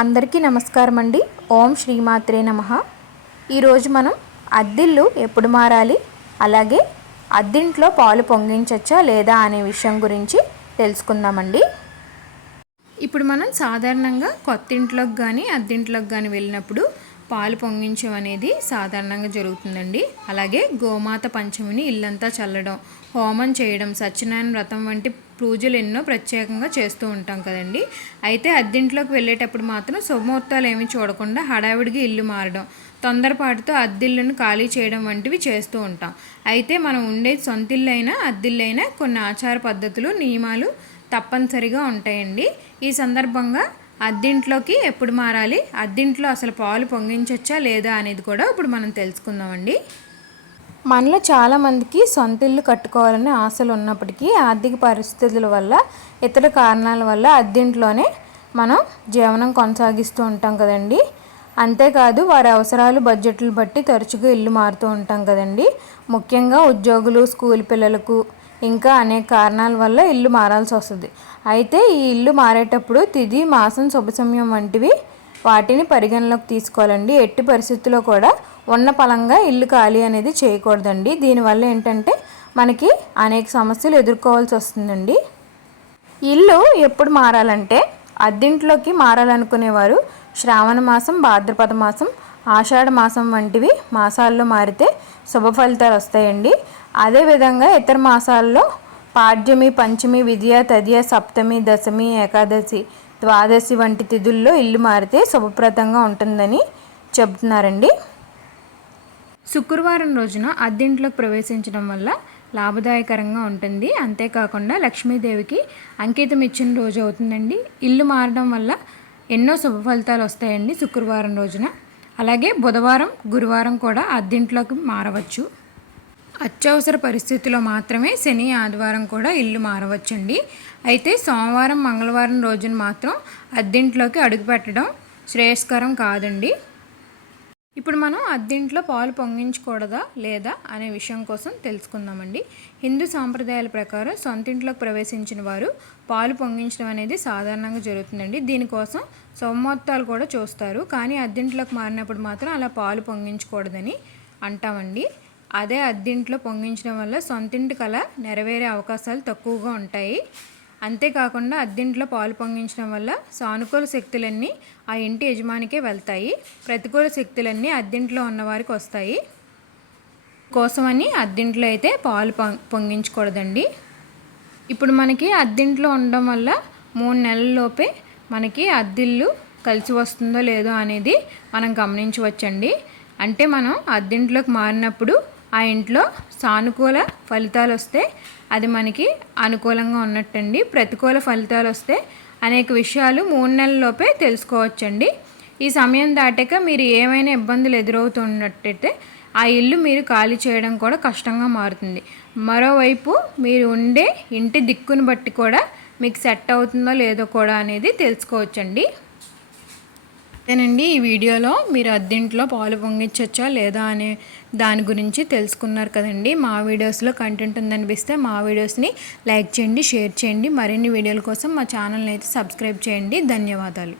అందరికీ నమస్కారం అండి. ఓం శ్రీమాత్రే నమః. ఈరోజు మనం అద్దిల్లు ఎప్పుడు మారాలి, అలాగే అద్దింట్లో పాలు పొంగించచ్చా లేదా అనే విషయం గురించి తెలుసుకుందామండి. ఇప్పుడు మనం సాధారణంగా కొత్త ఇంట్లోకి కానీ అద్దింట్లోకి కానీ వెళ్ళినప్పుడు పాలు పొంగించడం అనేది సాధారణంగా జరుగుతుందండి. అలాగే గోమాత పంచమిని ఇల్లంతా చల్లడం, హోమం చేయడం, సత్యనారాయణ వ్రతం వంటి పూజలు ఎన్నో ప్రత్యేకంగా చేస్తూ ఉంటాం కదండి. అయితే అద్దింట్లోకి వెళ్ళేటప్పుడు మాత్రం శుభముహూర్తాలు ఏమీ చూడకుండా హడావిడిగా ఇల్లు మారడం, తొందరపాటుతో అద్దిల్లును ఖాళీ చేయడం వంటివి చేస్తూ ఉంటాం. అయితే మనం ఉండేది సొంత ఇల్లు అయినా అద్దిల్లైనా కొన్ని ఆచార పద్ధతులు, నియమాలు తప్పనిసరిగా ఉంటాయండి. ఈ సందర్భంగా అద్దింట్లోకి ఎప్పుడు మారాలి, అద్దింట్లో అసలు పాలు పొంగించచ్చా లేదా అనేది కూడా ఇప్పుడు మనం తెలుసుకుందామండి. మనలో చాలామందికి సొంత ఇల్లు కట్టుకోవాలని ఆశలు ఉన్నప్పటికీ ఆర్థిక పరిస్థితుల వల్ల, ఇతర కారణాల వల్ల అద్దింట్లోనే మనం జీవనం కొనసాగిస్తూ ఉంటాం కదండి. అంతేకాదు వారి అవసరాలు, బడ్జెట్లు బట్టి తరచుగా ఇల్లు మారుతూ ఉంటాం కదండి. ముఖ్యంగా ఉద్యోగులు, స్కూల్ పిల్లలకు ఇంకా అనేక కారణాల వల్ల ఇల్లు మారాల్సి వస్తుంది. అయితే ఈ ఇల్లు మారేటప్పుడు తిథి, మాసం, శుభ సమయం వంటివి వాటిని పరిగణలోకి తీసుకోవాలండి. ఎట్టి పరిస్థితుల్లో కూడా ఉన్న పలంగా ఇల్లు ఖాళీ అనేది చేయకూడదండి. దీనివల్ల ఏంటంటే మనకి అనేక సమస్యలు ఎదుర్కోవాల్సి వస్తుందండి. ఇల్లు ఎప్పుడు మారాలంటే అద్దింట్లోకి మారాలనుకునేవారు శ్రావణ మాసం, భాద్రపద మాసం, ఆషాఢ మాసం వంటివి మాసాల్లో మారితే శుభ ఫలితాలు వస్తాయండి. అదేవిధంగా ఇతర మాసాల్లో పాడ్యమి, పంచమి, విద్య, తదియ, సప్తమి, దశమి, ఏకాదశి, ద్వాదశి వంటి తిథుల్లో ఇల్లు మారితే శుభప్రదంగా ఉంటుందని చెబుతున్నారండి. శుక్రవారం రోజున అద్దింట్లోకి ప్రవేశించడం వల్ల లాభదాయకరంగా ఉంటుంది. అంతేకాకుండా లక్ష్మీదేవికి అంకితం ఇచ్చిన రోజు అవుతుందండి. ఇల్లు మారడం వల్ల ఎన్నో శుభ ఫలితాలు వస్తాయండి శుక్రవారం రోజున. అలాగే బుధవారం, గురువారం కూడా అద్దింట్లోకి మారవచ్చు. అత్యవసర పరిస్థితిలో మాత్రమే శని, ఆదివారం కూడా ఇల్లు మారవచ్చండి. అయితే సోమవారం, మంగళవారం రోజున మాత్రం అద్దింట్లోకి అడుగుపెట్టడం శ్రేయస్కరం కాదండి. ఇప్పుడు మనం అద్దింట్లో పాలు పొంగించకూడదా లేదా అనే విషయం కోసం తెలుసుకుందామండి. హిందూ సాంప్రదాయాల ప్రకారం సొంతింట్లోకి ప్రవేశించిన వారు పాలు పొంగించడం అనేది సాధారణంగా జరుగుతుందండి. దీనికోసం శుభముహూర్తాలు కూడా చూస్తారు. కానీ అద్దింట్లోకి మారినప్పుడు మాత్రం అలా పాలు పొంగించకూడదని అంటామండి. అదే అద్దింట్లో పొంగించడం వల్ల సొంతింటి కల నెరవేరే అవకాశాలు తక్కువగా ఉంటాయి. అంతేకాకుండా అద్దింట్లో పాలు పొంగించడం వల్ల సానుకూల శక్తులన్నీ ఆ ఇంటి యజమానికే వెళ్తాయి, ప్రతికూల శక్తులన్నీ అద్దింట్లో ఉన్నవారికి వస్తాయి. కోసమని అద్దింట్లో అయితే పాలు పొంగించకూడదండి. ఇప్పుడు మనకి అద్దింట్లో ఉండడం వల్ల 3 నెలల్లోపే మనకి అద్దిల్లు కలిసి వస్తుందో లేదో అనేది మనం గమనించవచ్చండి. అంటే మనం అద్దింట్లోకి మారినప్పుడు ఆ ఇంట్లో సానుకూల ఫలితాలు వస్తే అది మనకి అనుకూలంగా ఉన్నట్టండి. ప్రతికూల ఫలితాలు వస్తే అనేక విషయాలు 3 నెలల్లోపే తెలుసుకోవచ్చండి. ఈ సమయం దాటాక మీరు ఏమైనా ఇబ్బందులు ఎదురవుతున్నట్టయితే ఆ ఇల్లు మీరు ఖాళీ చేయడం కూడా కష్టంగా మారుతుంది. మరోవైపు మీరు ఉండే ఇంటి దిక్కును బట్టి కూడా మీకు సెట్ అవుతుందో లేదో కూడా అనేది తెలుసుకోవచ్చండి. అదేనండి, ఈ వీడియోలో మీరు అద్దింట్లో పాలు పొంగించచ్చా లేదా అనే దాని గురించి తెలుసుకున్నారు కదండి. మా వీడియోస్లో కంటెంట్ ఉందనిపిస్తే మా వీడియోస్ని లైక్ చేయండి, షేర్ చేయండి. మరిన్ని వీడియోల కోసం మా ఛానల్ని అయితే సబ్స్క్రైబ్ చేయండి. ధన్యవాదాలు.